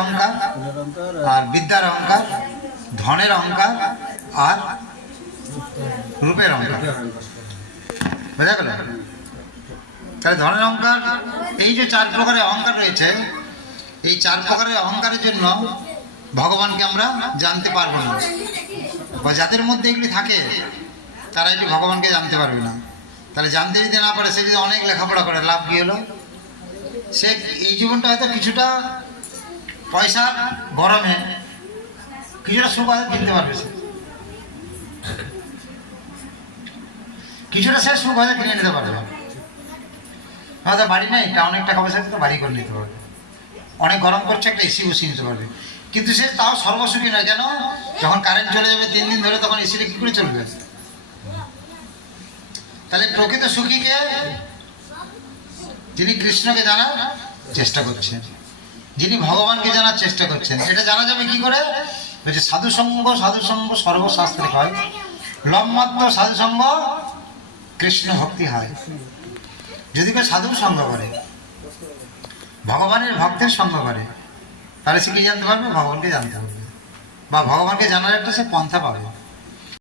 অহংকার, আর বিদ্যার অহংকার, ধনের অহংকার, আর রূপের অহংকার। বোঝা গেল? তাহলে ধনের অহংকার, এই যে 4 প্রকারের অহংকার রয়েছে, এই 4 প্রকারের অহংকারের জন্য ভগবানকে আমরা জানতে পারবো না, বা যাদের মধ্যে এগুলি থাকে তারা এটি ভগবানকে জানতে পারবে না। তাহলে জানতে যদি না পারে, সে যদি অনেক লেখাপড়া করে, লাভ কী হলো? সে এই জীবনটা হয়তো কিছুটা পয়সার গরমে কিছুটা সুখ হয়তো কিনতে পারবে, সে কিছুটা সে সুখ হয়তো কিনে নিতে পারবে। হয়তো বাড়ি নেই, অনেক টাকা পয়সা তো বাড়ি করে নিতে পারবে, অনেক গরম করছে, একটা এসি বসিয়ে নিতে পারবে। কিন্তু সে তাও সর্বসুখী নয়। কেন? যখন কারেন্ট চলে যাবে 3 দিন ধরে, তখন এসিটা কী করে চলবে? তাহলে প্রকৃত সুখীকে, যিনি কৃষ্ণকে জানার চেষ্টা করছেন, যিনি ভগবানকে জানার চেষ্টা করছেন, এটা জানা যাবে কি করে? বলছে সাধুসঙ্গ, সাধুসঙ্গ সর্বশাস্ত্রে হয়, লম্মাত্র সাধুসঙ্গ কৃষ্ণ ভক্তি হয়। যদি কেউ সাধুর সঙ্গ করে, ভগবানের ভক্তের সঙ্গ করে, তাহলে সে কি জানতে পারবে? ভগবানকে জানতে পারবে, বা ভগবানকে জানার একটা সে পন্থা পাবে।